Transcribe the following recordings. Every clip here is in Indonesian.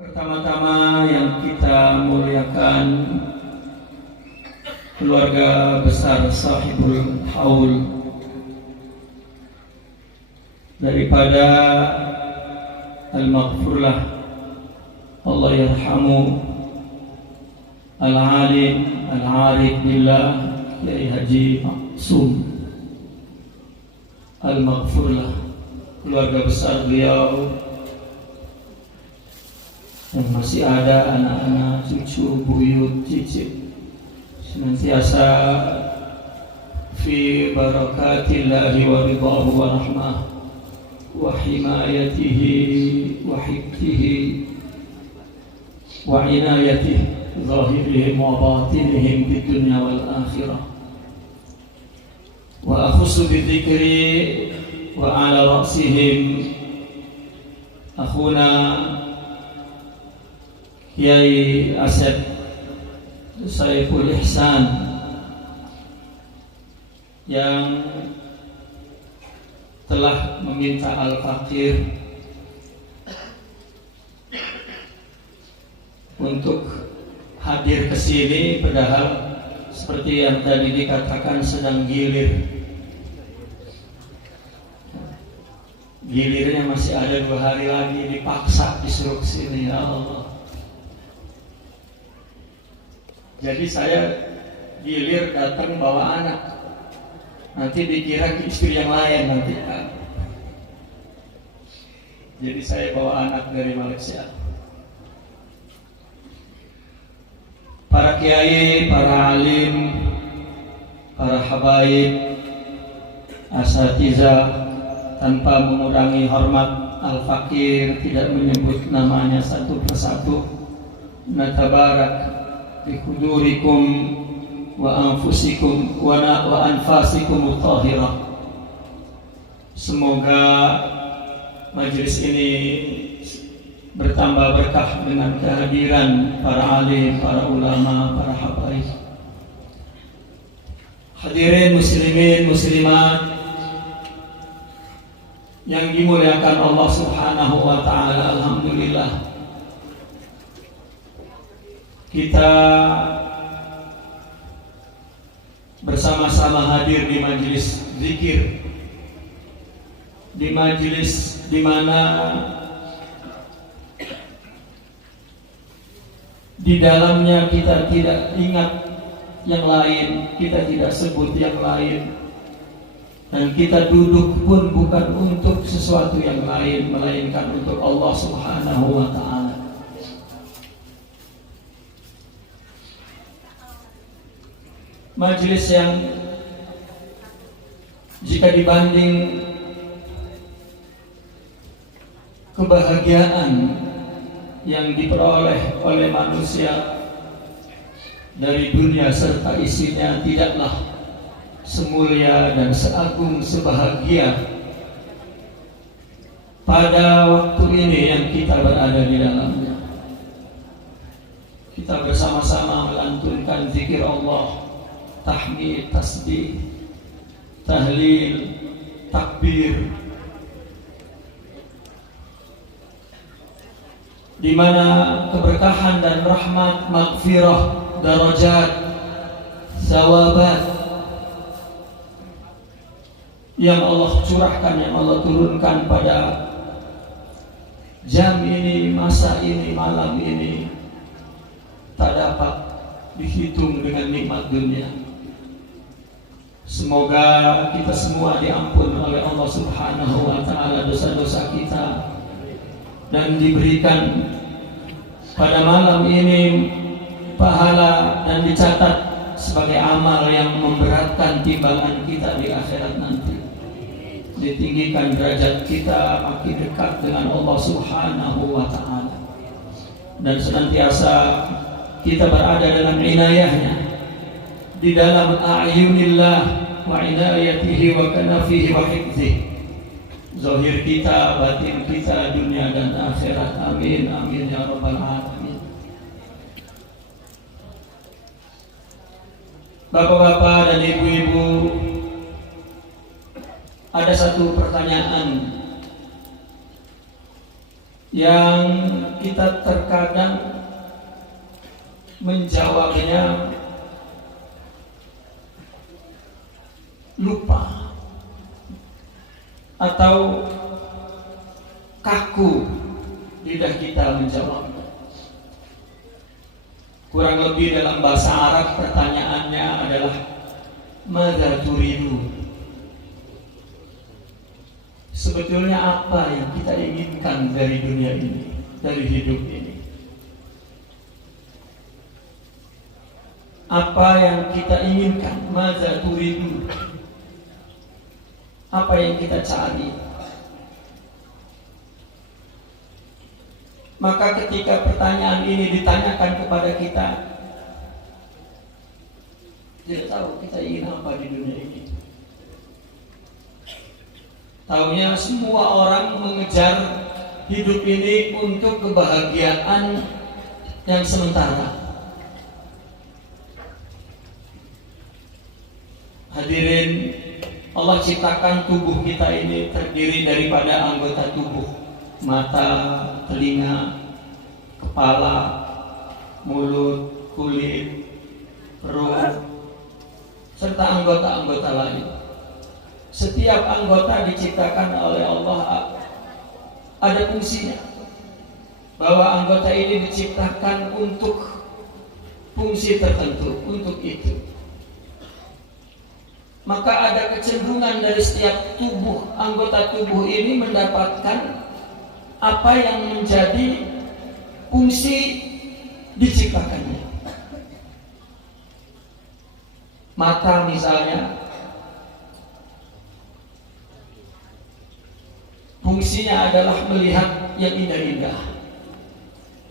Pertama-tama yang kita muliakan keluarga besar Sahibul Haul, daripada Al-Maghfurlah Allah yarhamu Al-Alim Al-Arif Billah Kiai Haji Maksum Al-Maghfurlah, keluarga besar beliau yang masih ada anak-anak, cucu, buyut, cicit, senantiasa fi barakatillahi wa ridhahu wa rahmah wa himayatihi wa hifzihi wa inayatihi zahirihim wa batinihim fid dunya wal akhirah. Wa akhussu bidzikri wa ala ra'sihim akhuna Kiai Asep Saiful Ihsan yang telah meminta Al-Fakir untuk hadir ke sini, padahal seperti yang tadi dikatakan sedang gilirnya masih ada 2 hari lagi, dipaksa disuruh ke sini. Ya Allah. Jadi saya gilir datang bawa anak, nanti dikira istri yang lain nanti kan. Jadi saya bawa anak dari Malaysia. Para kiai, para alim, para habaib, asatidzah, tanpa mengurangi hormat Al-Fakir, tidak menyebut namanya satu persatu, natabarak bihudurikum wa anfusikum wa anfasikum thahirah. Semoga majelis ini bertambah berkah dengan kehadiran para alim, para ulama, para habaib. Hadirin muslimin muslimat yang dimuliakan Allah Subhanahu wa taala, alhamdulillah kita bersama-sama hadir di majelis zikir, di majelis di mana di dalamnya kita tidak ingat yang lain, kita tidak sebut yang lain, dan kita duduk pun bukan untuk sesuatu yang lain melainkan untuk Allah Subhanahu wa taala. Majelis yang jika dibanding kebahagiaan yang diperoleh oleh manusia dari dunia serta isinya tidaklah semulia dan seagung sebahagia pada waktu ini yang kita berada di dalamnya. Kita bersama-sama melantunkan zikir Allah, tahmid, tasbih, tahlil, takbir, di mana keberkahan dan rahmat, maghfirah, darajat, sawabat yang Allah curahkan, yang Allah turunkan pada jam ini, masa ini, malam ini tak dapat dihitung dengan nikmat dunia. Semoga kita semua diampun oleh Allah Subhanahu wa taala dosa-dosa kita, dan diberikan pada malam ini pahala dan dicatat sebagai amal yang memberatkan timbangan kita di akhirat nanti. Ditinggikan derajat kita makin dekat dengan Allah Subhanahu wa taala, dan senantiasa kita berada dalam inayahnya, di dalam a'yunillah wa inayatihi wa kanafihi wa hifzihi, zahir kita, batin kita, dunia dan akhirat. Amin, amin ya rabbal alamin. Bapak-bapak dan ibu-ibu, ada satu pertanyaan yang kita terkadang menjawabnya lupa atau kaku lidah kita menjawabnya. Kurang lebih dalam bahasa Arab pertanyaannya adalah madza turidu. Sebetulnya apa yang kita inginkan dari dunia ini, dari hidup ini? Apa yang kita inginkan? Madza turidu. Apa yang kita cari? Maka ketika pertanyaan ini ditanyakan kepada kita, tidak tahu kita ingin apa di dunia ini. Taunya semua orang mengejar hidup ini untuk kebahagiaan yang sementara. Hadirin, Allah ciptakan tubuh kita ini terdiri daripada anggota tubuh: mata, telinga, kepala, mulut, kulit, perut, serta anggota-anggota lain. Setiap anggota diciptakan oleh Allah ada fungsinya. Bahwa anggota ini diciptakan untuk fungsi tertentu, untuk itu. Maka ada kecenderungan dari setiap tubuh, anggota tubuh ini mendapatkan apa yang menjadi fungsi diciptakannya. Mata misalnya, fungsinya adalah melihat yang indah-indah.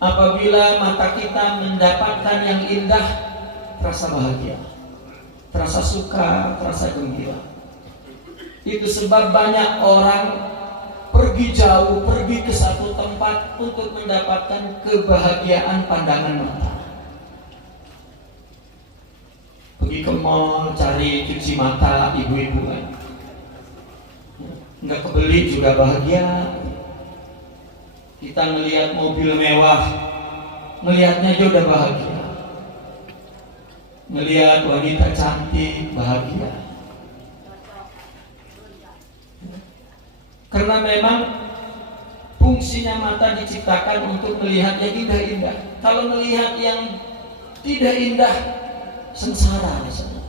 Apabila mata kita mendapatkan yang indah, terasa bahagia, terasa suka, terasa gembira. Itu sebab banyak orang pergi jauh, pergi ke satu tempat untuk mendapatkan kebahagiaan pandangan mata. Pergi ke mall cari cuci mata ibu-ibu kan, nggak kebeli juga bahagia. Kita melihat mobil mewah, melihatnya aja udah bahagia. Melihat wanita cantik, bahagia. Karena memang fungsinya mata diciptakan untuk melihat yang indah-indah. Kalau melihat yang tidak indah, sengsara di sana.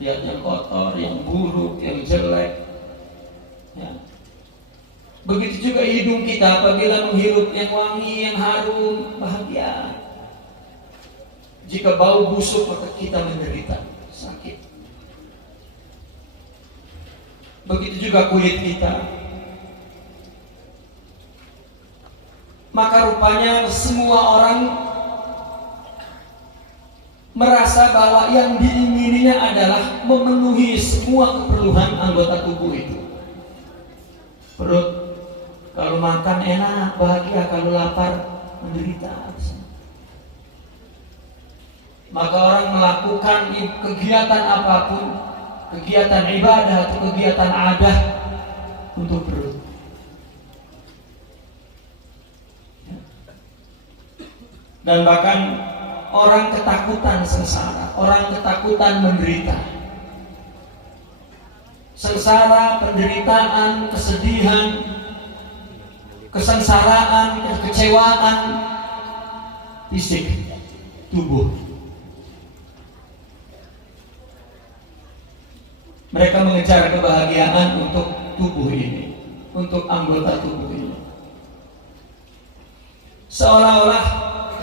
Lihat yang kotor, yang buruk, yang jelek. Ya. Begitu juga hidung kita apabila menghirup yang wangi, yang harum, bahagia. Jika bau busuk maka kita menderita, sakit. Begitu juga kulit kita. Maka rupanya semua orang merasa bahwa yang diingininya adalah memenuhi semua keperluan anggota tubuh itu. Perut, kalau makan enak, bahagia; kalau lapar, menderita. Maka orang melakukan kegiatan apapun, kegiatan ibadah atau kegiatan adah untuk perut. Dan bahkan orang ketakutan sengsara, orang ketakutan menderita. Sengsara, penderitaan, kesedihan, kesengsaraan, kekecewaan fisik tubuh. Mereka mengejar kebahagiaan untuk tubuh ini, untuk anggota tubuh ini. Seolah-olah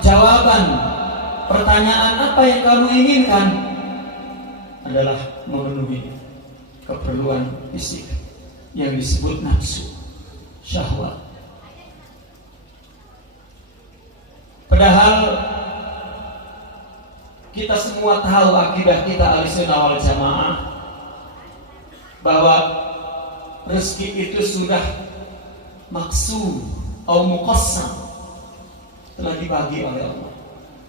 jawaban pertanyaan apa yang kamu inginkan adalah memenuhi keperluan fisik yang disebut nafsu, syahwat. Padahal kita semua tahu akidah kita Ahlussunnah wal Jamaah bahwa rezeki itu sudah maksud atau muqassam, telah dibagi oleh Allah,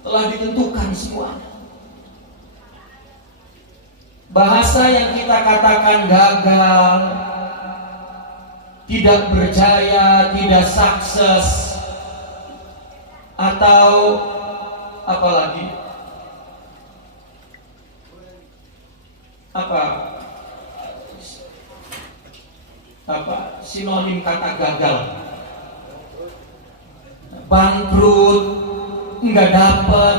telah ditentukan semuanya. Bahasa yang kita katakan gagal, tidak berjaya, tidak sukses, atau apalagi sinonim kata gagal, bangkrut, nggak dapat.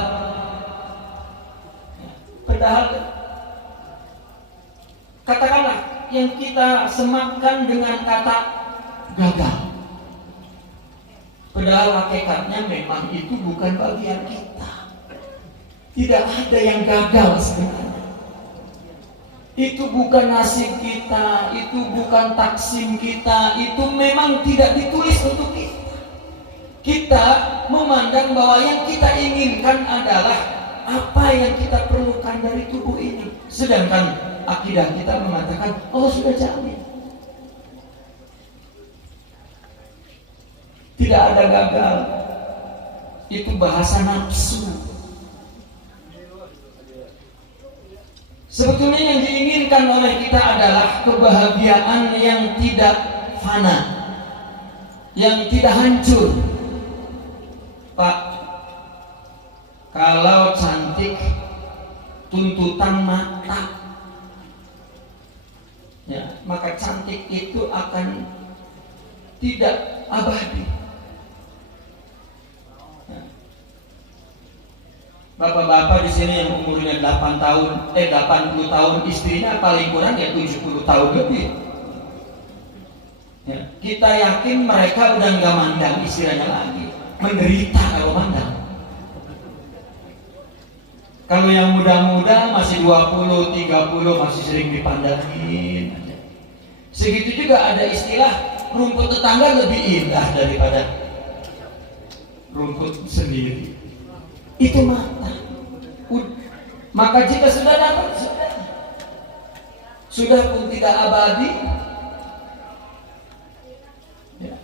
Padahal katakanlah yang kita sematkan dengan kata gagal, padahal hakikatnya memang itu bukan bagian kita. Tidak ada yang gagal sebenarnya. Itu bukan nasib kita, itu bukan taksim kita, itu memang tidak ditulis untuk kita. Kita memandang bahwa yang kita inginkan adalah apa yang kita perlukan dari tubuh ini. Sedangkan akidah kita mengatakan Allah sudah jamin. Tidak ada gagal. Itu bahasa nafsu. Sebetulnya yang diinginkan oleh kita adalah kebahagiaan yang tidak fana, yang tidak hancur. Pak, kalau cantik tuntutan mata, ya, maka cantik itu akan tidak abadi. Bapak-bapak di sini yang umurnya 80 tahun, istrinya paling kurang ya 70 tahun lebih. Ya, kita yakin mereka udah nggak mandang istilahnya lagi, menderita kalau mandang. Kalau yang muda-muda masih 20, 30 masih sering dipandangin. Segitu juga ada istilah rumput tetangga lebih indah daripada rumput sendiri. Itu mata. Maka jika sudah dapat, sudah pun tidak abadi, ya.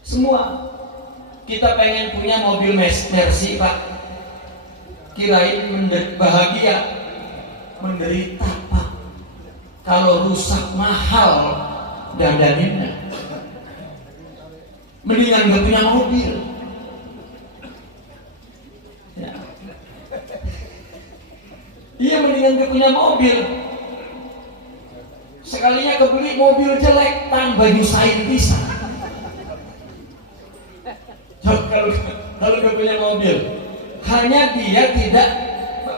Semua kita pengen punya mobil Mercy, Pak. Kirain bahagia, menderita, Pak. Kalau rusak mahal dandaninnya. Mendingan gak punya mobil. Iya, mendingan dia punya mobil. Sekalinya kebeli mobil jelek, tambah nyusahin bisa. Kalau dia punya mobil, hanya dia tidak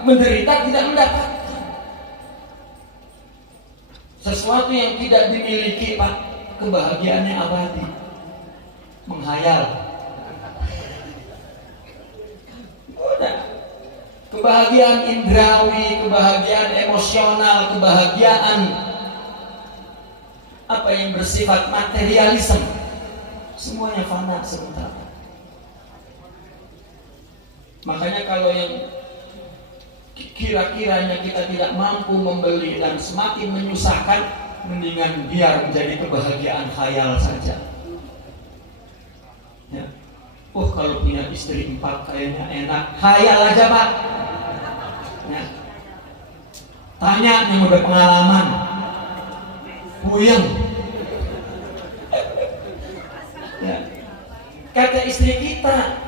menderita, tidak mendapatkan sesuatu yang tidak dimiliki, Pak. Kebahagiaannya abadi, menghayal. Udah. Kebahagiaan indrawi, kebahagiaan emosional, kebahagiaan apa yang bersifat materialisme, semuanya fana sementara. Makanya kalau yang kira-kiranya kita tidak mampu membeli dan semakin menyusahkan, mendingan biar menjadi kebahagiaan khayal saja. Ya. Oh, kalau punya istri 4 kayaknya enak. Khayal aja, Pak. Ya. Tanya yang udah pengalaman, puyeng. Ya. Kata istri kita,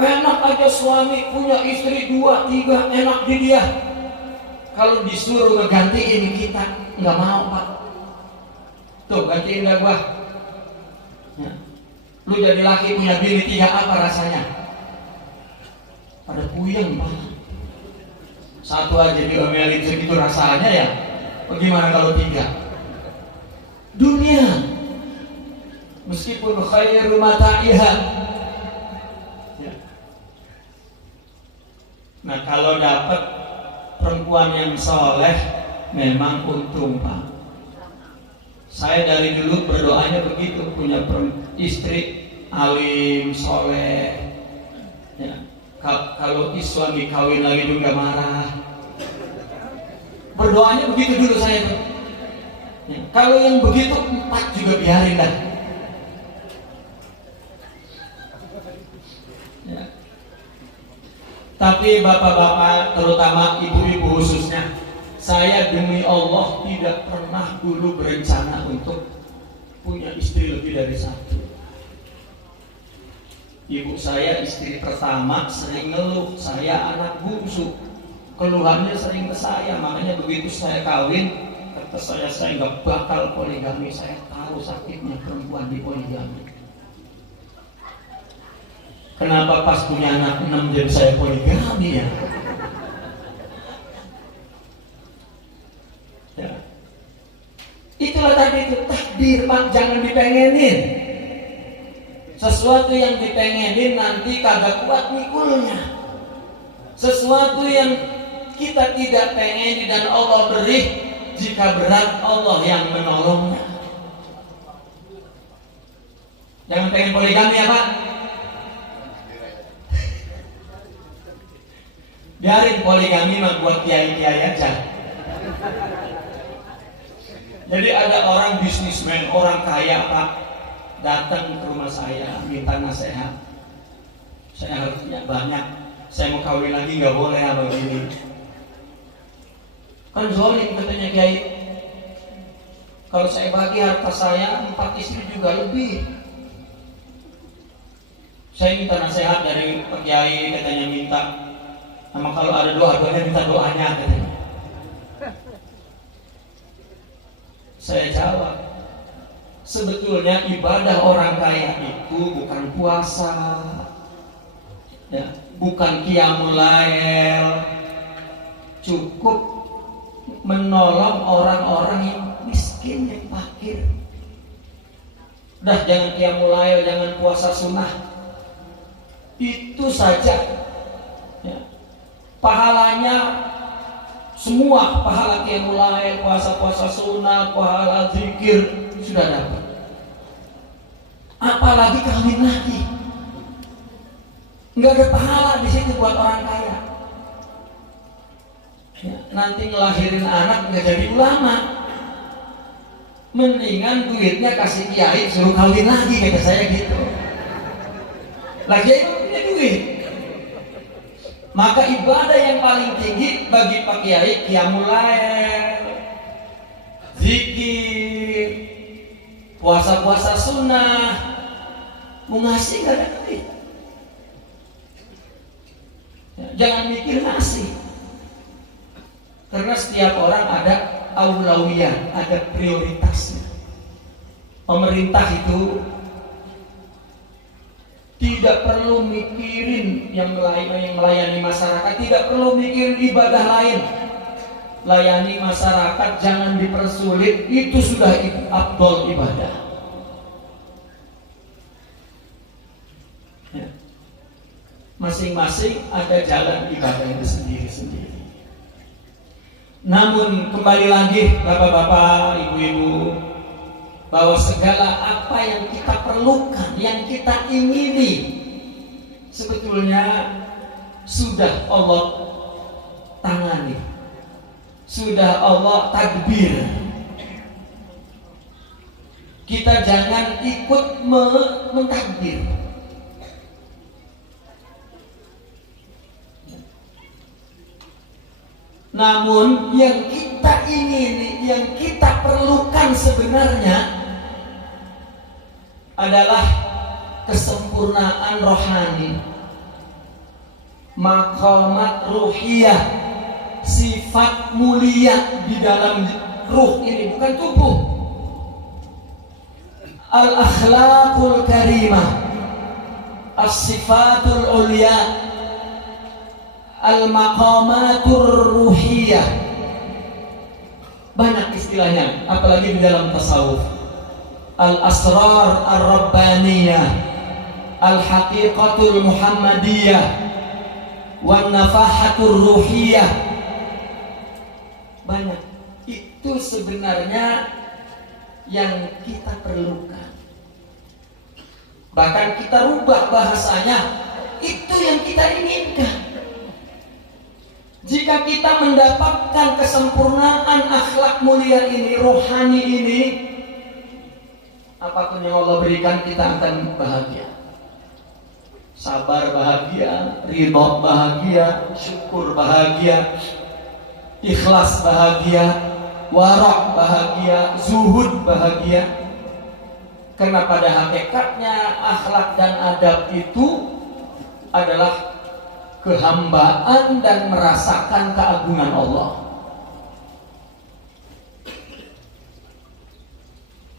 enak aja suami punya istri 2, 3, enak di dia. Kalau disuruh ngegantiin kita, nggak mau, Pak. Tuh, gantiin dah gua. Ya. Lu jadi laki punya bini 3, apa rasanya? Pada puyeng, Pak. Satu aja diomelin segitu rasanya ya. Bagaimana kalau 3? Dunia meskipun khairu mata'iha. Ya. Nah, kalau dapat perempuan yang soleh, memang untung, Pak. Saya dari dulu berdoanya begitu, punya istri alim, soleh. Ya. Kalau suami kawin lagi juga marah. Berdoanya begitu dulu saya. Ya. Kalau yang begitu 4 juga biarin dah. Ya. Tapi bapak-bapak, terutama ibu-ibu khususnya, saya demi Allah tidak pernah dulu berencana untuk punya istri lebih dari satu. Ibu saya istri pertama sering ngeluh, saya anak bungsu, keluhannya sering ke saya. Makanya begitu saya kawin, kata saya nggak bakal poligami. Saya tahu sakitnya perempuan di poligami. Kenapa pas punya anak 6 jadi saya poligami ya? Ya. Itulah tadi itu takdir, Pak, jangan dipengenin. Sesuatu yang dipengenin nanti kagak kuat mikulnya. Sesuatu yang kita tidak pengen dan Allah beri, jika berat Allah yang menolongnya. Jangan pengen poligami ya Pak. Biarin poligami mah buat kiai-kiai aja. Jadi ada orang bisnismen, orang kaya Pak, datang ke rumah saya minta nasihat. Saya harus punya banyak, saya mau kawin lagi nggak boleh apa begini. Kan zolim katanya kiai. Kalau saya bagi harta saya 4 istri juga lebih. Saya minta nasihat dari Pak Kiai, katanya minta. Sama kalau ada doa-doanya minta doanya katanya. Saya jawab, sebetulnya ibadah orang kaya itu bukan puasa, ya, bukan qiyamul lail, cukup menolong orang-orang yang miskin, yang fakir. Udah jangan qiyamul lail, jangan puasa sunnah, itu saja, ya. Pahalanya semua, pahala qiyamul lail, puasa-puasa sunnah, pahala zikir sudah dapat. Apalagi kawin lagi, nggak ada pahala di situ buat orang kaya. Ya, nanti ngelahirin anak nggak jadi ulama, mendingan duitnya kasih kiai suruh kawin lagi, kata saya gitu. Lagi itu punya duit. Maka ibadah yang paling tinggi bagi Pak Kiai qiyamul lail, zikir, puasa-puasa sunnah. Mau ngasih nggak ada duit, ya, jangan mikir ngasih, karena setiap orang ada aulawiyah, ada prioritasnya. Pemerintah itu tidak perlu mikirin yang melayani masyarakat, tidak perlu mikirin ibadah lain. Layani masyarakat, jangan dipersulit, itu sudah afdol ibadah. Ya. Masing-masing ada jalan ibadahnya sendiri-sendiri. Namun kembali lagi bapak-bapak, ibu-ibu, bahwa segala apa yang kita perlukan, yang kita ingini, sebetulnya sudah Allah tangani, sudah Allah takbir. Kita jangan ikut mentakbir. Namun yang kita ingini, yang kita perlukan sebenarnya adalah kesempurnaan rohani, maqamat ruhiyah, sifat mulia di dalam ruh ini, bukan tubuh. Al-akhlaqul karimah, as-sifatul ulia, al-maqamatur ruhiyah. Banyak istilahnya, apalagi di dalam tasawuf. Al-asrar ar-rabbaniyah, al-haqiqatul muhammadiyah, wan nafahatur ruhiyah. Banyak. Itu sebenarnya yang kita perlukan. Bahkan kita rubah bahasanya, itu yang kita inginkan. Jika kita mendapatkan kesempurnaan akhlak mulia ini, rohani ini, apapun yang Allah berikan kita akan bahagia. Sabar bahagia, ridho bahagia, syukur bahagia, ikhlas bahagia, wara' bahagia, zuhud bahagia. Karena pada hakikatnya akhlak dan adab itu adalah kehambaan dan merasakan keagungan Allah.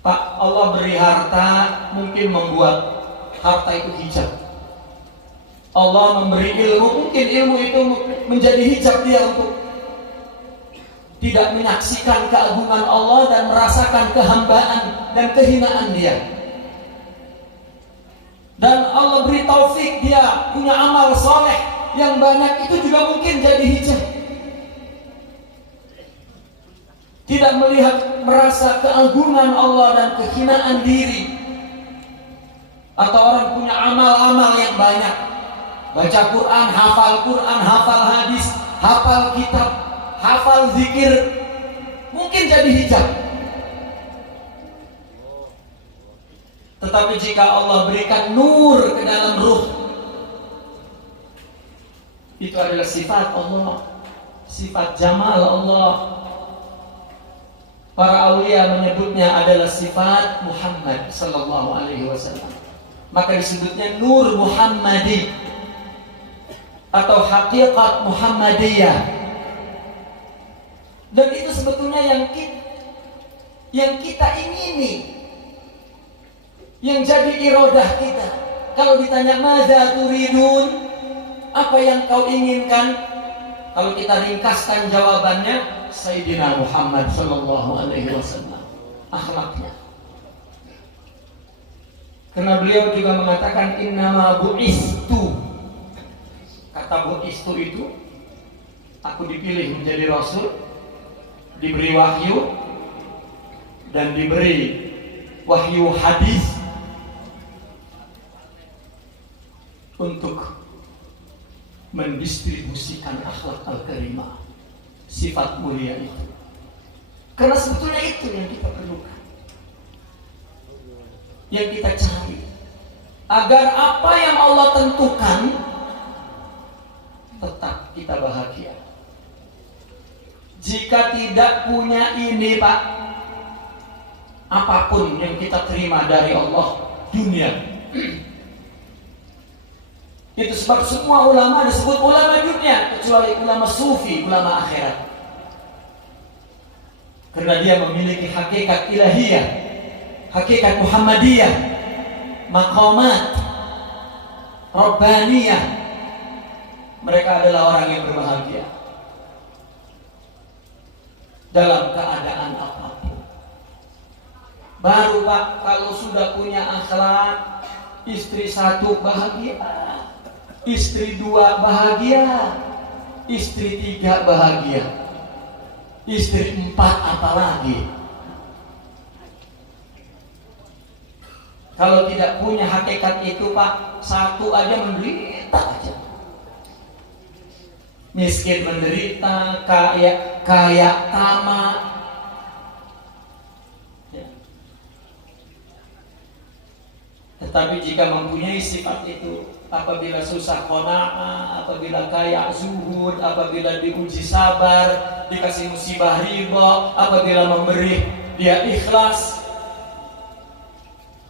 Pak, Allah beri harta, mungkin membuat harta itu hijab. Allah memberi ilmu, mungkin ilmu itu menjadi hijab dia untuk tidak menyaksikan keagungan Allah dan merasakan kehambaan dan kehinaan dia. Dan Allah beri taufik, dia punya amal soleh yang banyak, itu juga mungkin jadi hijab. Tidak melihat, merasa keagungan Allah dan kehinaan diri. Atau orang punya amal-amal yang banyak, baca Quran, hafal hadis, hafal kitab, hafal zikir, mungkin jadi hijab. Tetapi jika Allah berikan nur ke dalam ruh, itu adalah sifat Allah, sifat jamal Allah. Para aulia menyebutnya adalah sifat Muhammad sallallahu alaihi wasallam. Maka disebutnya nur Muhammadi atau hakikat Muhammadiyah. Dan itu sebetulnya yang kita ingini, yang jadi iradah kita. Kalau ditanya madza turidun, apa yang kau inginkan? Kalau kita ringkaskan jawabannya, Sayyidina Muhammad sallallahu alaihi wasallam, akhlaknya. Karena beliau juga mengatakan innama bu'istu. Kata bu'istu itu, aku dipilih menjadi rasul, diberi wahyu dan diberi wahyu hadis untuk mendistribusikan akhlak al-karimah, sifat mulia itu. Karena sebetulnya itu yang kita perlukan, yang kita cari, agar apa yang Allah tentukan tetap kita bahagia. Jika tidak punya ini, Pak, apapun yang kita terima dari Allah, dunia. Itu sebab semua ulama disebut ulama dunia, kecuali ulama sufi, ulama akhirat. Karena dia memiliki hakikat ilahiyah, hakikat Muhammadiyah, maqamat Rabbaniyah. Mereka adalah orang yang berbahagia dalam keadaan apapun. Baru Pak, kalau sudah punya akhlak, istri satu bahagia, istri dua bahagia, istri tiga bahagia, istri empat apalagi. Kalau tidak punya hakikat itu Pak, satu aja menderita aja. Miskin menderita, kaya tamak. Ya. Tetapi jika mempunyai sifat itu, apabila susah qanaah, apabila kaya zuhud, apabila diuji sabar, dikasih musibah ridha, apabila memberi dia ikhlas,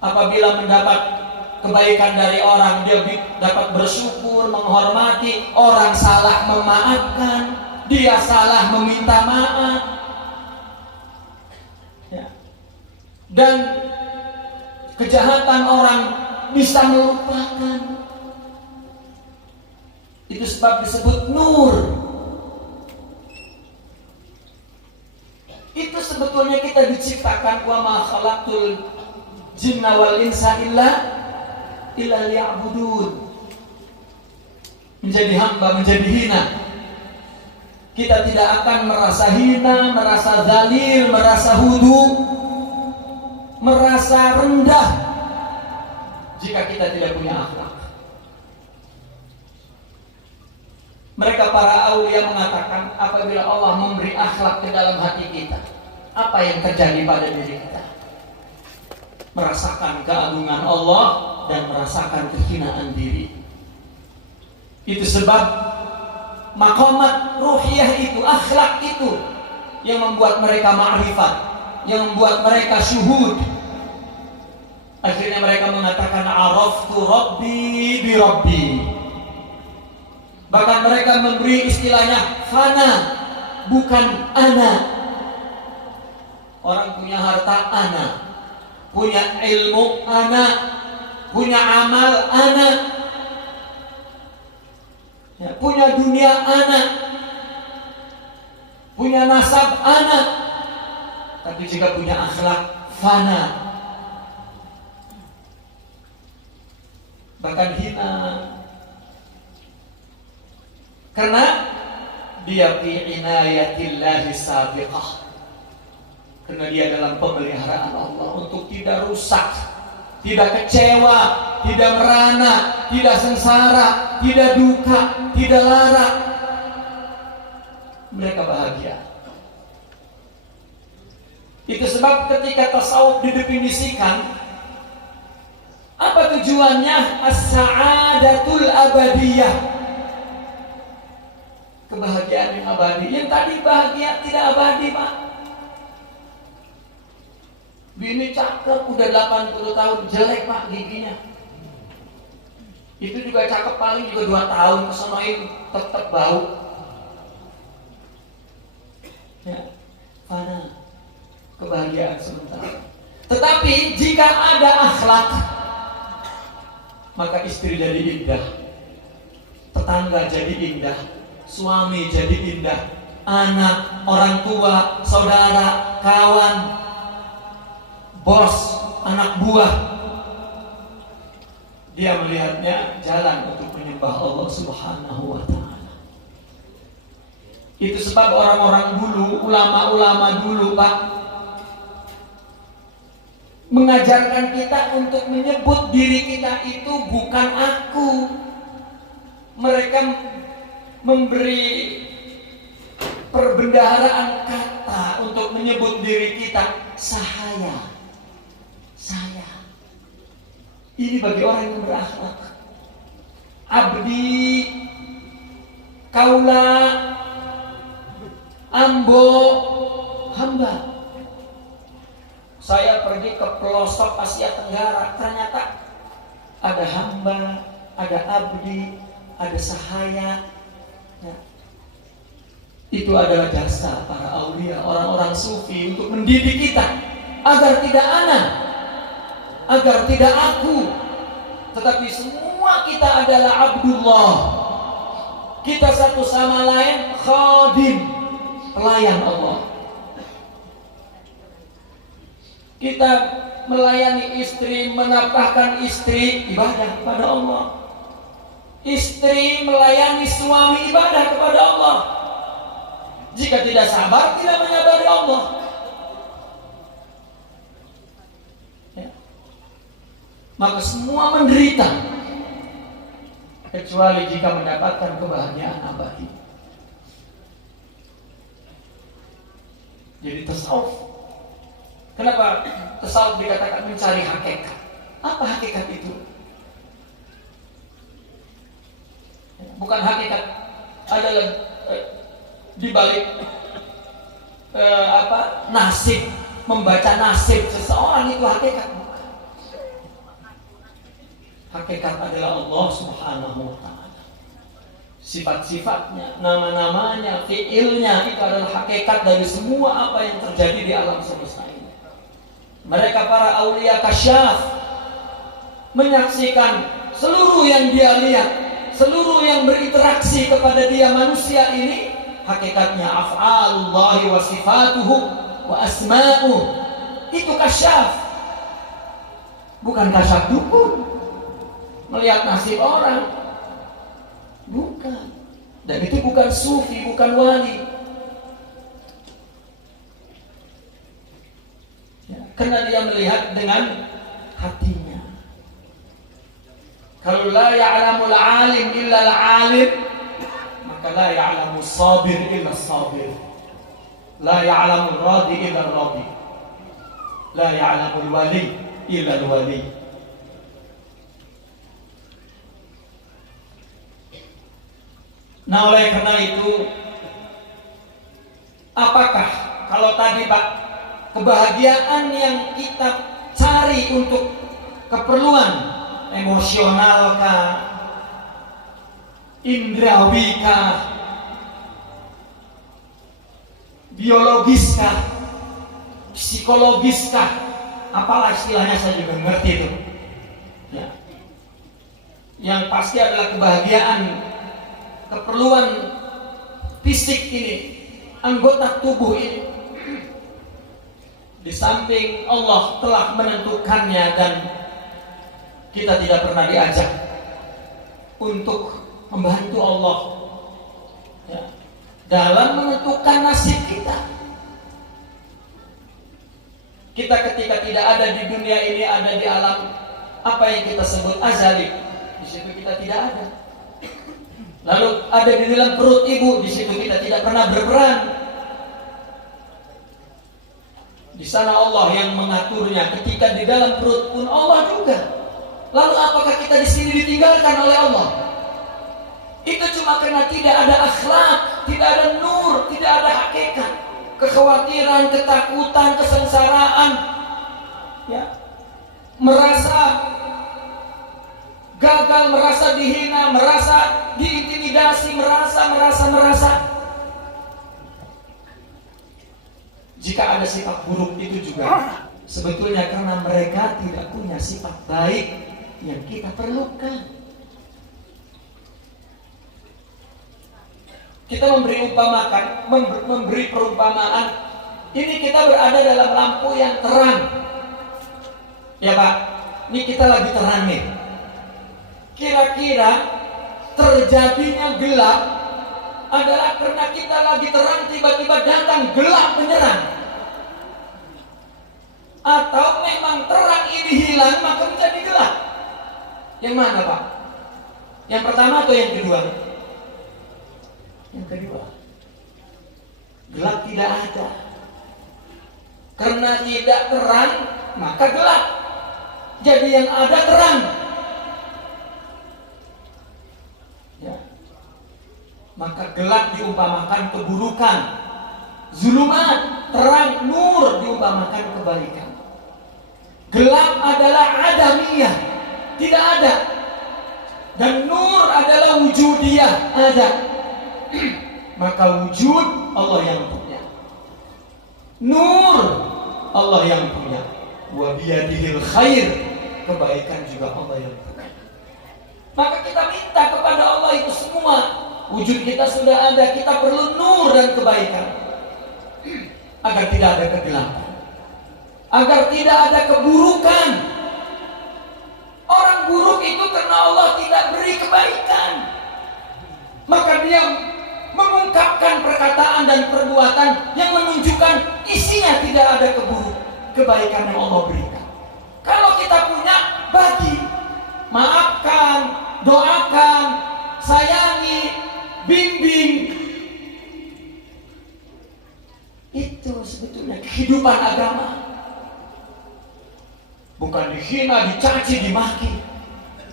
apabila mendapat kebaikan dari orang dia dapat bersyukur, menghormati, orang salah memaafkan, dia salah meminta maaf, ya. Dan kejahatan orang bisa melupakan. Itu sebab disebut nur. Itu sebetulnya kita diciptakan, wa ma khalaqtul jinna wal insa illa liya'budun, menjadi hamba, menjadi hina. Kita tidak akan merasa hina, merasa dzalil, merasa hudu, merasa rendah jika kita tidak punya akhlak. Mereka para aulia mengatakan, apabila Allah memberi akhlak ke dalam hati kita, apa yang terjadi pada diri kita? Merasakan keagungan Allah dan merasakan kehinaan diri. Itu sebab maqamat ruhiyah itu, akhlak itu yang membuat mereka ma'rifat, yang membuat mereka syuhud. Akhirnya mereka mengatakan araftu rabbi bi rabbi. Bahkan mereka memberi istilahnya fana, bukan ana. Orang punya harta ana, punya ilmu ana, punya amal ana, ya, punya dunia ana, punya nasab ana, tapi juga punya akhlak fana. Bahkan hina, karena dia fi inayatillahi sabiqah, karena dia dalam pemeliharaan Allah untuk tidak rusak, tidak kecewa, tidak merana, tidak sengsara, tidak duka, tidak lara. Mereka bahagia. Itu sebab ketika tasawuf didefinisikan, apa tujuannya? As-sa'adatul abadiyah, kebahagiaan yang abadi. Yang tadi bahagia tidak abadi, Pak. Bini cakep, udah 80 tahun, jelek Pak giginya. Itu juga cakep paling juga 2 tahun, kesonoin tetap bau. Ya, fana, kebahagiaan sementara. Tetapi jika ada akhlak, maka istri jadi indah, tetangga jadi indah, suami jadi indah, anak, orang tua, saudara, kawan, bos, anak buah, dia melihatnya jalan untuk menyembah Allah Subhanahu wa ta'ala. Itu sebab orang-orang dulu, ulama-ulama dulu, Pak, mengajarkan kita untuk menyebut diri kita itu bukan aku. Mereka memberi perbendaharaan kata untuk menyebut diri kita sahaya. Saya. Ini bagi orang yang berakhlak. Abdi, kaula, ambo, hamba. Saya pergi ke pelosok Asia Tenggara, ternyata ada hamba, ada abdi, ada sahaya. Ya. Itu adalah jasa para aulia, orang-orang sufi untuk mendidik kita agar tidak ana, agar tidak aku, tetapi semua kita adalah Abdullah. Kita satu sama lain khadim, pelayan Allah. Kita melayani istri, menafkahkan istri, ibadah kepada Allah. Istri melayani suami, ibadah kepada Allah. Jika tidak sabar, tidak menyabari Allah. Ya. Maka semua menderita, kecuali jika mendapatkan kebahagiaan abadi. Jadi tasawuf. Kenapa tasawuf dikatakan mencari hakikat? Apa hakikat itu? Bukan hakikat adalah dibalik nasib, membaca nasib seseorang itu hakikat. Hakikat adalah Allah Subhanahu wa ta'ala. Sifat-sifatnya, nama-namanya, fi'ilnya, itu adalah hakikat dari semua apa yang terjadi di alam semesta ini. Mereka para aulia kasyaf, menyaksikan seluruh yang dia lihat, seluruh yang berinteraksi kepada dia manusia ini, hakikatnya af'alullahi wa sifatuhu wa asma'uh. Itu kasyaf, bukan kasyaf dukun, melihat nasib orang, bukan. Dan itu bukan sufi, bukan wali. Ya, karena dia melihat dengan hatinya. Kalau la ya'lamul alim illa al-alim, maka la ya'lamus sabir illa sabir. La ya'lamul radi illa radi. La ya'lamul wali illa al-wali. Nah, oleh karena itu, apakah kalau tadi Pak, kebahagiaan yang kita cari untuk keperluan emosional kah, indrawi kah, biologis kah, psikologis kah, apalah istilahnya saya juga ngerti itu ya. Yang pasti adalah kebahagiaan, keperluan fisik ini, anggota tubuh ini, di samping Allah telah menentukannya dan kita tidak pernah diajak untuk membantu Allah ya, dalam menentukan nasib kita. Kita ketika tidak ada di dunia ini, ada di alam apa yang kita sebut azali, di situ kita tidak ada. Lalu ada di dalam perut ibu, di situ kita tidak pernah berperan. Di sana Allah yang mengaturnya. Ketika di dalam perut pun Allah juga. Lalu apakah kita di sini ditinggalkan oleh Allah? Itu cuma karena tidak ada akhlak, tidak ada nur, tidak ada hakikat. Kekhawatiran, ketakutan, kesengsaraan, ya, merasa gagal, merasa dihina, merasa diintimidasi, merasa. Jika ada sifat buruk itu juga sebetulnya karena mereka tidak punya sifat baik yang kita perlukan. Kita memberi perumpamaan. Ini kita berada dalam lampu yang terang. Ya Pak, ini kita lagi terang nih. Kira-kira terjadinya gelap adalah karena kita lagi terang, tiba-tiba datang gelap menyerang, atau memang terang ini hilang maka menjadi gelap? Yang mana Pak? Yang pertama atau yang kedua? Yang kedua. Gelap tidak ada. Karena tidak terang maka gelap. Jadi yang ada terang. Ya. Maka gelap diumpamakan keburukan, zulumat, terang, nur diumpamakan kebaikan. Gelap adalah adamiyah, tidak ada. Dan nur adalah wujudiyah, ada. Maka wujud Allah yang punya, nur Allah yang punya, wa biyadihil khair, kebaikan juga Allah yang punya. Maka kita minta kepada Allah itu semua. Wujud kita sudah ada, kita perlu nur dan kebaikan agar tidak ada kegelapan, agar tidak ada keburukan. Orang buruk itu karena Allah tidak beri kebaikan, maka dia mengungkapkan perkataan dan perbuatan yang menunjukkan isinya tidak ada kebaikan yang Allah berikan. Kalau kita punya, bagi, maafkan, doakan, sayangi, bimbing. Itu sebetulnya kehidupan agama. Bukan dihina, dicaci, dimaki.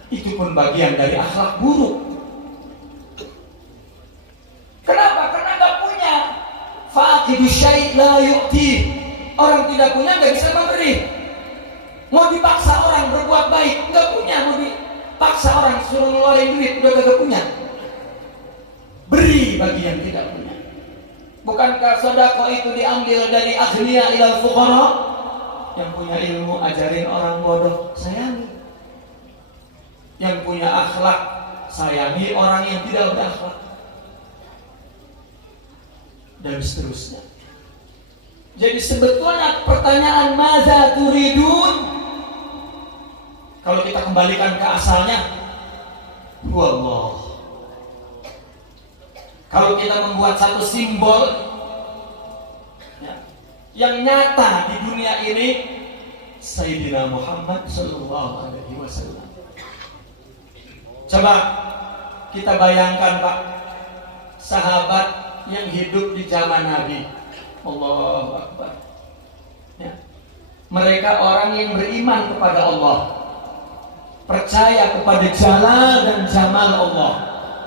Itu pun bagian dari akhlak buruk. Kenapa? Karena gak punya. Faqidu syai' la yu'ti. Orang tidak punya gak bisa memberi. Mau dipaksa orang berbuat baik, gak punya. Mau dipaksa orang suruh ngeluarin duit, udah gak punya. Beri bagi yang tidak punya. Bukankah sedekah itu diambil dari aghnia ilal fuqara? Yang punya ilmu ajarin orang bodoh, sayangi. Yang punya akhlak, sayangi orang yang tidak berakhlak. Dan seterusnya. Jadi sebetulnya pertanyaan maza turidun, kalau kita kembalikan ke asalnya, wallah. Kalau kita membuat satu simbol ya, yang nyata di dunia ini, Sayyidina Muhammad Sallallahu Alaihi Wasallam. Coba kita bayangkan Pak, sahabat yang hidup di zaman Nabi. Allahu Akbar ya. Mereka orang yang beriman kepada Allah, percaya kepada jalal dan jamal Allah,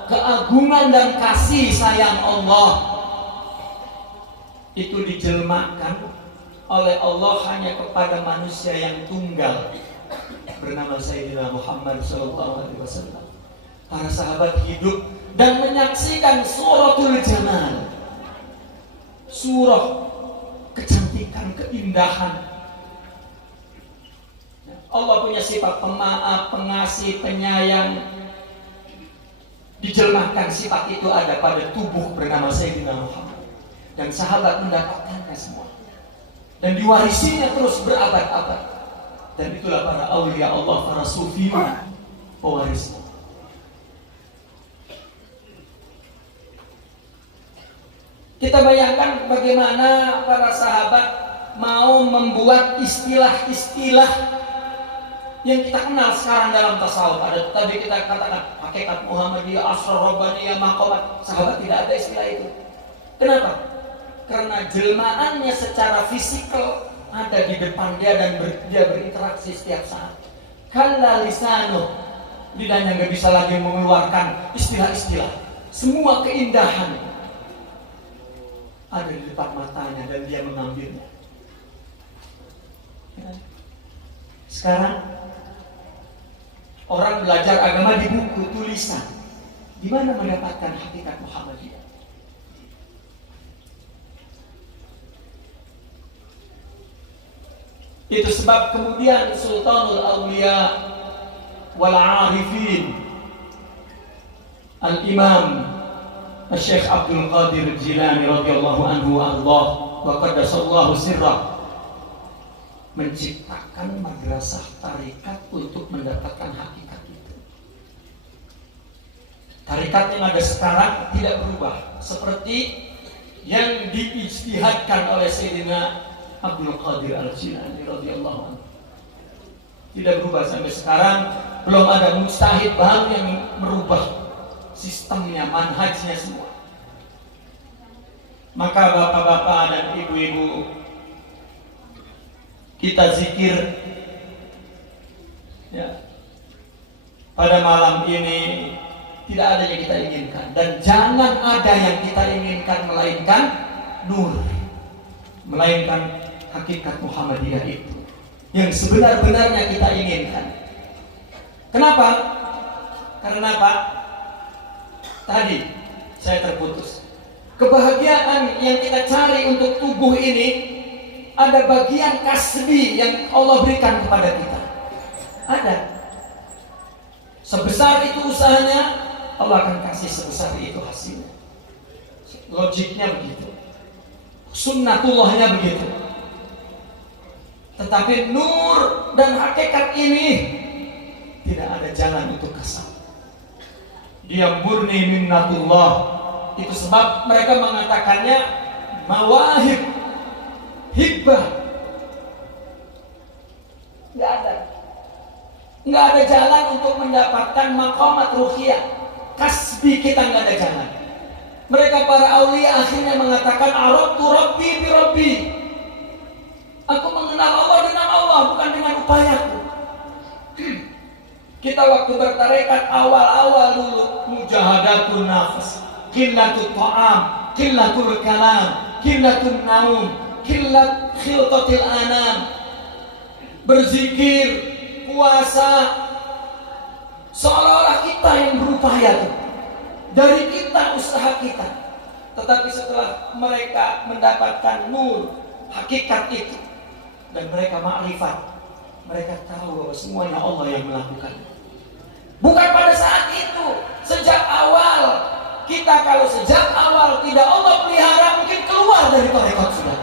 keagungan dan kasih sayang Allah. Itu dijelmakan oleh Allah hanya kepada manusia yang tunggal, bernama Sayyidina Muhammad SAW. Para sahabat hidup dan menyaksikan suratul jamal, surah kecantikan, keindahan. Allah punya sifat pemaaf, pengasih, penyayang. Dijelmahkan sifat itu ada pada tubuh bernama Sayyidina Muhammad. Dan sahabat mendapatkannya semua. Dan diwarisinya terus berabad-abad. Dan itulah para aulia Allah, para sufiun, pewarisnya. Kita bayangkan bagaimana para sahabat mau membuat istilah-istilah yang kita kenal sekarang dalam tasawuf. Ada tadi kita katakan hakikat Muhammadiyah, asrar rabbaniyah, maqamat. Sahabat tidak ada istilah itu. Kenapa? Karena jelmaannya secara fisikal ada di depan dia dan dia berinteraksi setiap saat. Kalla lisanu, lidahnya nggak bisa lagi mengeluarkan istilah-istilah. Semua keindahan ada di depan matanya dan dia mengambilnya. Sekarang orang belajar agama di buku tulisan. Di mana mendapatkan hakikat Muhammadiyah? Itu sebab kemudian Sultanul Awliya wal Arifin Al-Imam Syekh Abdul Qadir Jilani radhiyallahu anhu Allah wa qaddasallahu sirrah menciptakan madrasah tarikat untuk mendapatkan hakikat itu. Tarikat yang ada sekarang tidak berubah seperti yang diijtihadkan oleh Sayyidina Abdul Qadir Al-Jilani radhiyallahu anhu. Tidak berubah sampai sekarang, belum ada mujtahid baru yang merubah sistemnya, manhajnya semua. Maka bapak-bapak dan ibu-ibu, kita zikir ya. Pada malam ini tidak ada yang kita inginkan, dan jangan ada yang kita inginkan melainkan nur, melainkan hakikat Muhammadiyah itu yang sebenar-benarnya kita inginkan. Kenapa? Karena Pak, tadi saya terputus. Kebahagiaan yang kita cari untuk tubuh ini ada bagian kasbi yang Allah berikan kepada kita. Ada. Sebesar itu usahanya, Allah akan kasih sebesar itu hasilnya. Logiknya begitu. Sunnatullahnya begitu. Tetapi nur dan hakikat ini tidak ada jalan untuk kasab. Dia murni minnatullah. Itu sebab mereka mengatakannya mawahib, hibbah. Nggak ada jalan untuk mendapatkan maqamat ruhiyah. Kasbi kita nggak ada jalan. Mereka para aulia akhirnya mengatakan arabtu rabbi bi rabbi. Aku mengenal Allah dengan Allah, bukan dengan upayaku. Kita waktu bertarekat awal-awal dulu mujahadatun nafas, qillatul ta'am, qillatul kalam, qillatul naum, qillat khiltatil anam. Berzikir, puasa, seolah-olah kita yang berupaya tuh. Dari kita, usaha kita. Tetapi setelah mereka mendapatkan nur, hakikat itu, dan mereka ma'rifat, mereka tahu bahwa semuanya Allah yang melakukan. Bukan pada saat itu, sejak awal. Kita kalau sejak awal tidak Allah pelihara, mungkin keluar dari tarekat sudah.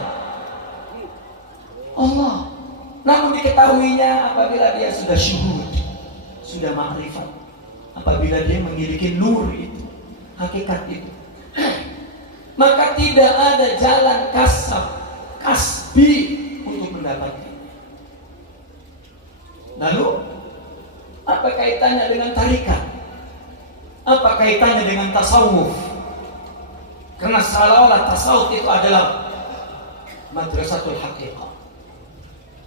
Allah. Namun diketahuinya apabila dia sudah syuhud, sudah ma'rifat, apabila dia memiliki nur itu, hakikat itu, maka tidak ada jalan kasbi untuk mendapatkan. Lalu apa kaitannya dengan tarikat? Apa kaitannya dengan tasawuf? Karena seolah-olah tasawuf itu adalah madrasatul haqiqah.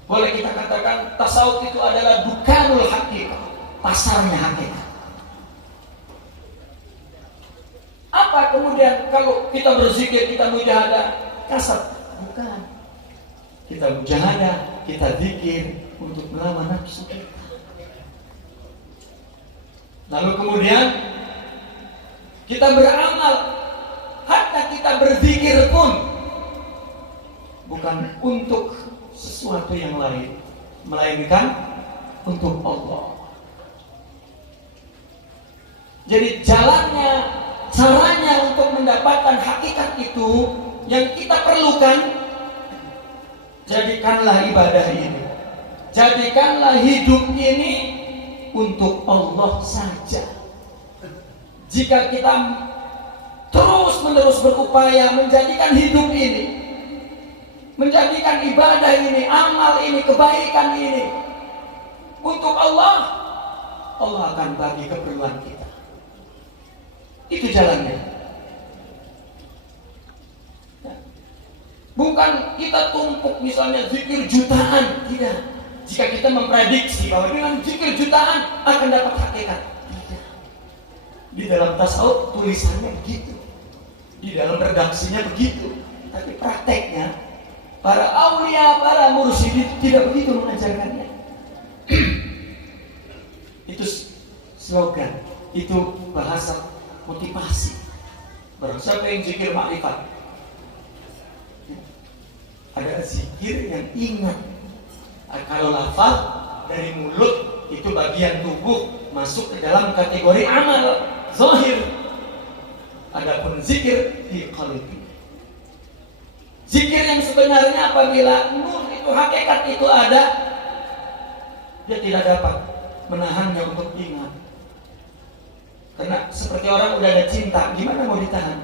Boleh kita katakan tasawuf itu adalah dukanul haqiqah, pasarnya hakikat. Apa kemudian kalau kita berzikir, kita mujahadah, kasab? Bukan. Kita mujahadah, kita zikir untuk melawan nafsu kita. Lalu kemudian kita beramal, hatta kita berzikir pun bukan untuk sesuatu yang lain, melainkan untuk Allah. Jadi jalannya, caranya untuk mendapatkan hakikat itu yang kita perlukan, jadikanlah ibadah ini, jadikanlah hidup ini untuk Allah saja. Jika kita terus-menerus berupaya menjadikan hidup ini, menjadikan ibadah ini, amal ini, kebaikan ini untuk Allah, Allah akan bagi keperluan kita. Itu jalannya. Bukan kita tumpuk misalnya zikir jutaan, tidak. Jika kita memprediksi bahwa dengan zikir jutaan akan dapat hakikat, tidak. Di dalam tasawuf tulisannya begitu, di dalam redaksinya begitu, tapi prakteknya para aulia, para mursyid tidak begitu mengajarkannya. Itu slogan, itu bahasa motivasi. Barang siapa yang zikir makrifat, ada zikir yang ingat. Kalau lafaz dari mulut itu bagian tubuh masuk ke dalam kategori amal zahir. Adapun zikir di qalbi. Zikir yang sebenarnya apabila nur itu, hakikat itu ada, dia tidak dapat menahannya untuk ingat. Karena seperti orang udah ada cinta, gimana mau ditahan?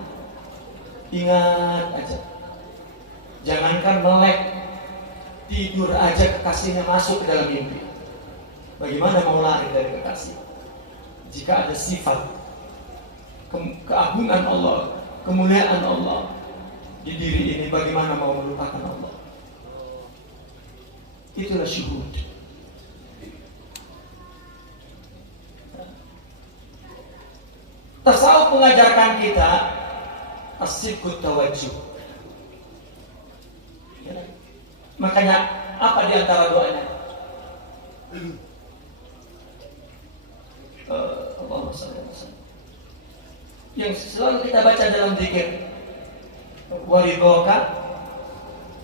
Ingat aja. Jangankan melek, tidur aja kekasihnya masuk ke dalam mimpi. Bagaimana mau lari dari kekasih? Jika ada sifat keagungan Allah, kemuliaan Allah di diri ini, bagaimana mau melupakan Allah? Itulah syuhud. Tasawuf mengajarkan kita as-sidqut tawajjuh. Makanya apa di antara doanya? Allahumma shalli ala Muhammad. Yang selalu kita baca dalam zikir, waridhoka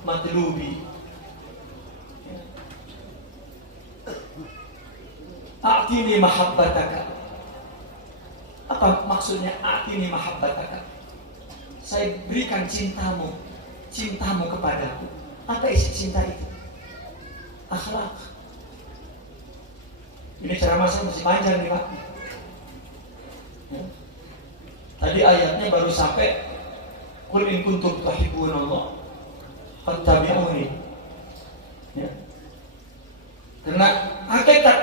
matlubi. A'tini mahabbataka. Apa maksudnya a'tini mahabbataka? Saya berikan cintamu, cintamu kepadaku. Apa isi cinta itu? Akhlak. Ini ceramah saya masih panjang nih Pak. Ya. Tadi ayatnya baru sampai qul in kuntum tuhibbunallah fattabi'uni. Ya. Karena hakikat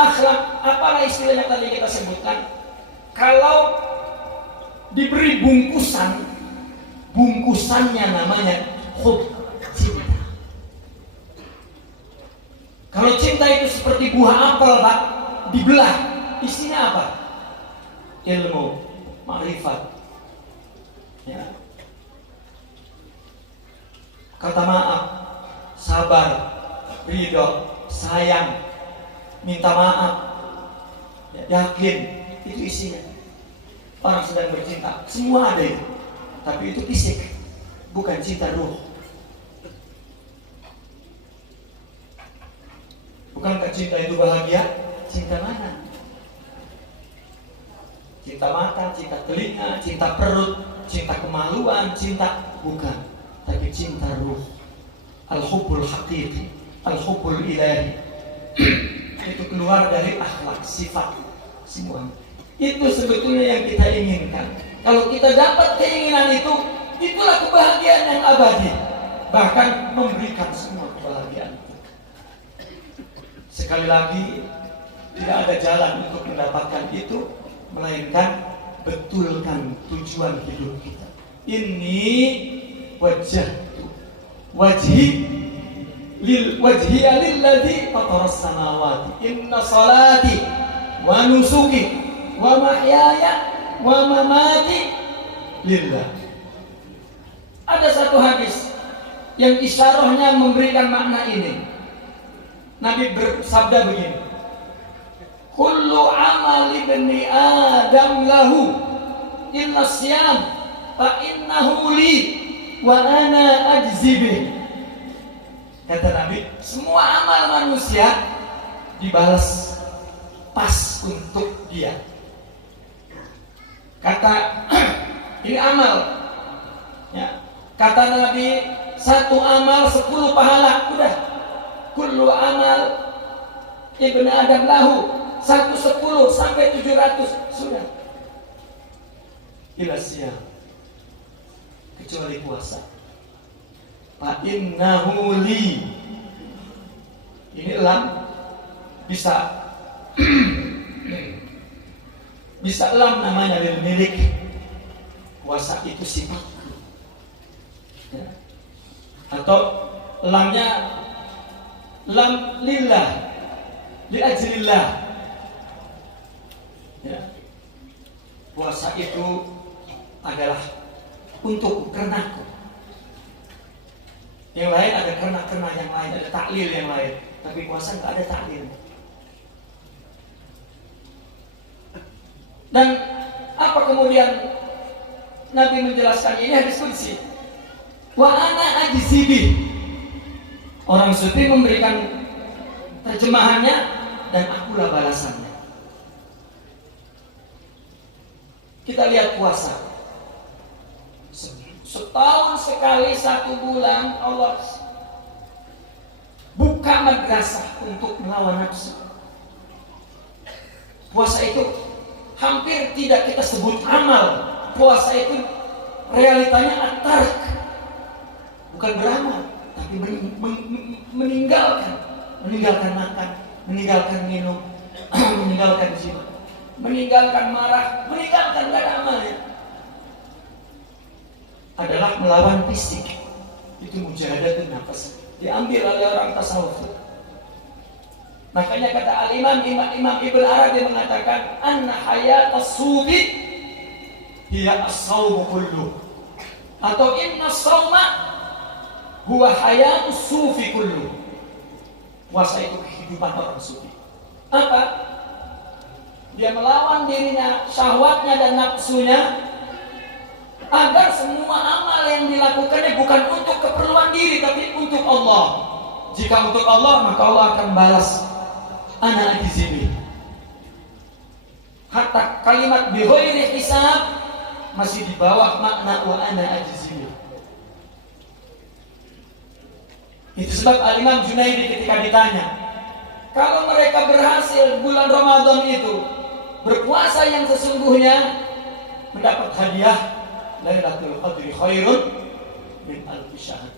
akhlak, apalah istilahnya tadi kita sebutkan, kalau diberi bungkusan, bungkusannya namanya hub, cinta. Kalau cinta itu seperti buah apel Pak, dibelah, isinya apa? Ilmu, makrifat, ya. Kata maaf, sabar, ridho, sayang, minta maaf, ya, yakin, itu isinya. Orang sedang bercinta, semua ada itu. Tapi itu fisik, bukan cinta ruh. Bukankah cinta itu bahagia? Cinta mana? Cinta mata, cinta telinga, cinta perut, cinta kemaluan, cinta bukan. Tapi cinta ruh. Al-hubbul haqiqi, al-hubbul ilahi. Itu keluar dari akhlak, sifat, semua. Itu sebetulnya yang kita inginkan. Kalau kita dapat keinginan itu, itulah kebahagiaan yang abadi. Bahkan memberikan semua kebahagiaan. Sekali lagi, tidak ada jalan untuk mendapatkan itu, melainkan betulkan tujuan hidup kita. Ini wajhi lilladzi fataras samawati. Inna salati wa nusuki wa mahyaya wa mamati lillah. Ada satu hadis yang isyarahnya memberikan makna ini. Nabi bersabda begini, kullu amal ibni Adam lahu illa siyam fa innahu li wa ana ajzi bih. Kata Nabi, semua amal manusia dibalas pas untuk dia. Kata ini amal ya. Kata Nabi, satu amal 10 pahala. Udah, kullu amal ibnu Adam lahu, 1 10 sampai 700 sudah. Ila siyam, kecuali puasa. Fa innahu li, ini lam bisa bisa lam namanya lil milik. Puasa itu sifatku ya. Atau lamnya lam lillah, li ajlillah ya. Puasa itu adalah untukku, karenaku. Yang lain ada karena yang lain, ada taklil yang lain. Tapi puasa nggak ada taklil. Dan apa kemudian Nabi menjelaskan ini hadis qudsi. Wa ana ajzibi. Orang sufi memberikan terjemahannya, dan akulah balasannya. Kita lihat puasa. Setahun sekali 1 bulan Allah buka madrasah untuk melawan nafsu. Puasa itu hampir tidak kita sebut amal. Puasa itu realitanya at-tark, bukan beramal, tapi meninggalkan makan, meninggalkan minum, meninggalkan zina, meninggalkan marah, meninggalkan gak ada amalnya. Adalah melawan fisik. Itu mujahadatun nafas, diambil oleh orang tasawuf. Makanya kata al-Imam Ibn Arabi mengatakan anna hayat as-sufi hiya as-sawmu kullu, atau inna as-sawma huwa hayat as-sufi kullu. Puasa itu kehidupan orang sufi. Apa? Dia melawan dirinya, syahwatnya dan nafsunya, agar semua amal yang dilakukannya bukan untuk keperluan diri, tapi untuk Allah. Jika untuk Allah, maka Allah akan balas. Ana ajzibi. Hatta kalimat bi ghairi hisab masih di bawah makna wa ana ajzibi. Itu sebab Al-Imam Junaidi ketika ditanya, kalau mereka berhasil bulan Ramadan itu berpuasa yang sesungguhnya, mendapat hadiah Lailatul Qadri khairun min alfi syahr.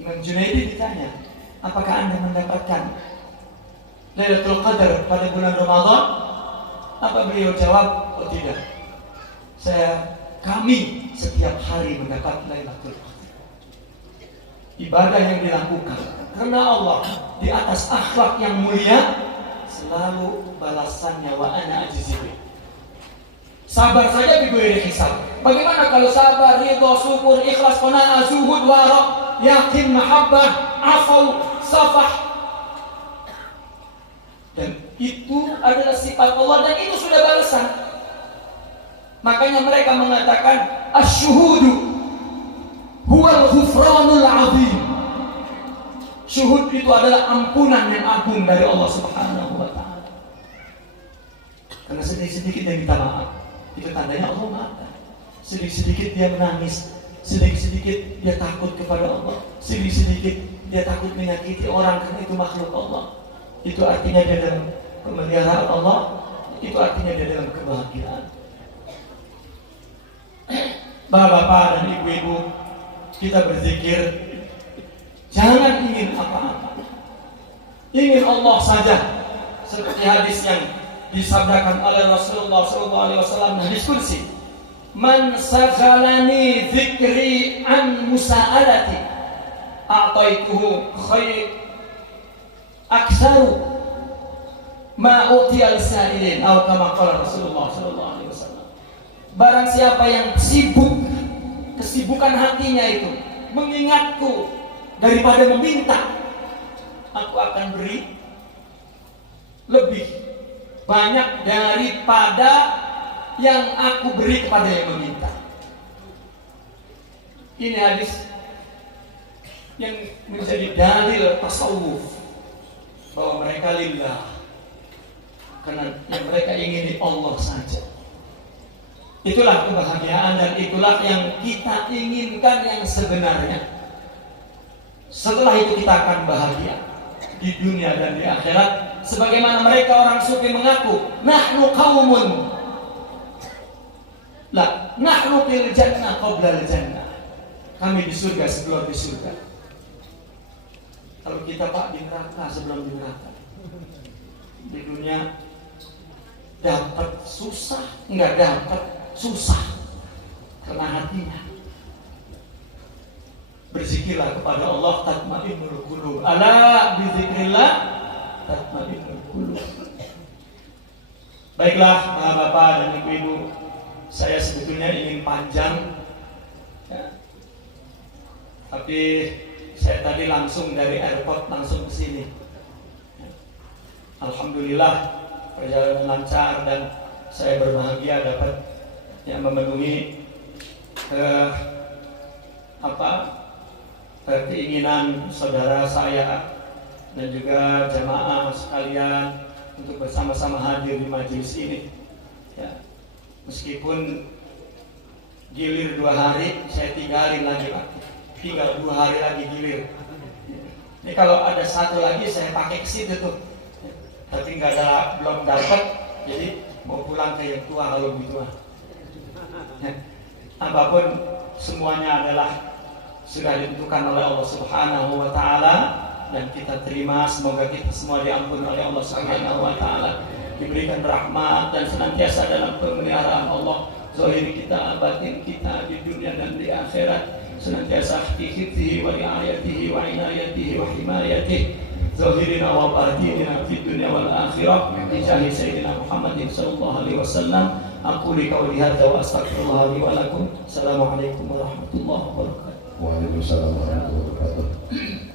Imam Junaidi ditanya, apakah Anda mendapatkan Lailatul Qadar pada bulan Ramadan? Apa beliau jawab, oh tidak. Kami setiap hari mendapat Lailatul Qadar. Ibadah yang dilakukan karena Allah di atas akhlak yang mulia, selalu balasannya wa ana ajzibi. Sabar saja diberi hisab. Bagaimana kalau sabar, ridha, syukur, ikhlas, qanaah, zuhud, wara', yakin, mahabbah, afau, safah. Dan itu adalah sifat Allah, dan itu sudah balasan. Makanya mereka mengatakan asyuhudu huwal ghufranul azim. Syuhud itu adalah ampunan yang agung dari Allah Subhanahu wa ta'ala. Karena sedikit-sedikit dia minta maaf, itu tandanya Allah maafkan. Sedikit-sedikit dia menangis, sedikit-sedikit dia takut kepada Allah, sedikit-sedikit dia takut menyakiti orang, karena itu makhluk Allah. Itu artinya dia dalam pemeliharaan Allah, itu artinya dia dalam kebahagiaan. Bapak-bapak dan ibu-ibu, kita berzikir, jangan ingin apa-apa, ingin Allah saja. Seperti hadis yang disabdakan oleh Rasulullah SAW, hadis qudsi, man saghalani dzikri an musa'alati a'taituhu khair aksaru ma utiya al-sa'ilin, atau kama qala Rasulullah SAW. Barang siapa yang sibuk, kesibukan hatinya itu mengingatku daripada meminta, aku akan beri lebih banyak daripada yang aku beri kepada yang meminta. Ini hadis yang menjadi dalil tasawuf bahwa mereka lillah, karena yang mereka ingini Allah saja. Itulah kebahagiaan dan itulah yang kita inginkan yang sebenarnya. Setelah itu kita akan bahagia di dunia dan di akhirat. Sebagaimana mereka orang sufi mengaku, nahnu qaumun la nahnu fil jannah qabla al jannah. Kami di surga sebelum di surga. Kalau kita Pak di neraka sebelum di neraka. Di dunia dapat susah, enggak dapat susah karena hatinya. Berzikirlah kepada Allah, tatma'innul qulub. Ala bizikrillah tatma'innul qulub. Baiklah, Bapak dan Ibu-ibu, saya sebetulnya ingin panjang, ya. Tapi saya tadi langsung dari airport langsung ke sini. Ya. Alhamdulillah perjalanan lancar dan saya berbahagia dapat memenuhi keinginan saudara saya dan juga jamaah sekalian untuk bersama-sama hadir di majelis ini. Ya. Meskipun gilir 2 hari, saya tinggalin lagi Pak. Tinggal 2 hari lagi gilir. Ini kalau ada 1 lagi saya pakai ke situ tuh. Tapi belum dapat, jadi mau pulang ke yang tua kalau begitu. Apapun semuanya adalah sudah ditentukan oleh Allah Subhanahu wa taala dan kita terima. Semoga kita semua diampuni oleh Allah Subhanahu wa taala, diberikan rahmat dan senantiasa dalam pemeliharaan Allah, zahir kita, batin kita di dunia dan di akhirat, senantiasa fi hifdzihi wa riayatihi wa inayatihi wa himayatihi, zahirina wa batinina fi dunya wal akhirah, bi jahi sayyidina Muhammadin sallallahu alaihi wasallam. Aku li qauli hadza wa astaghfirullah li wa lakum. Assalamualaikum warahmatullahi wabarakatuh. Waalaikumsalam warahmatullahi wabarakatuh.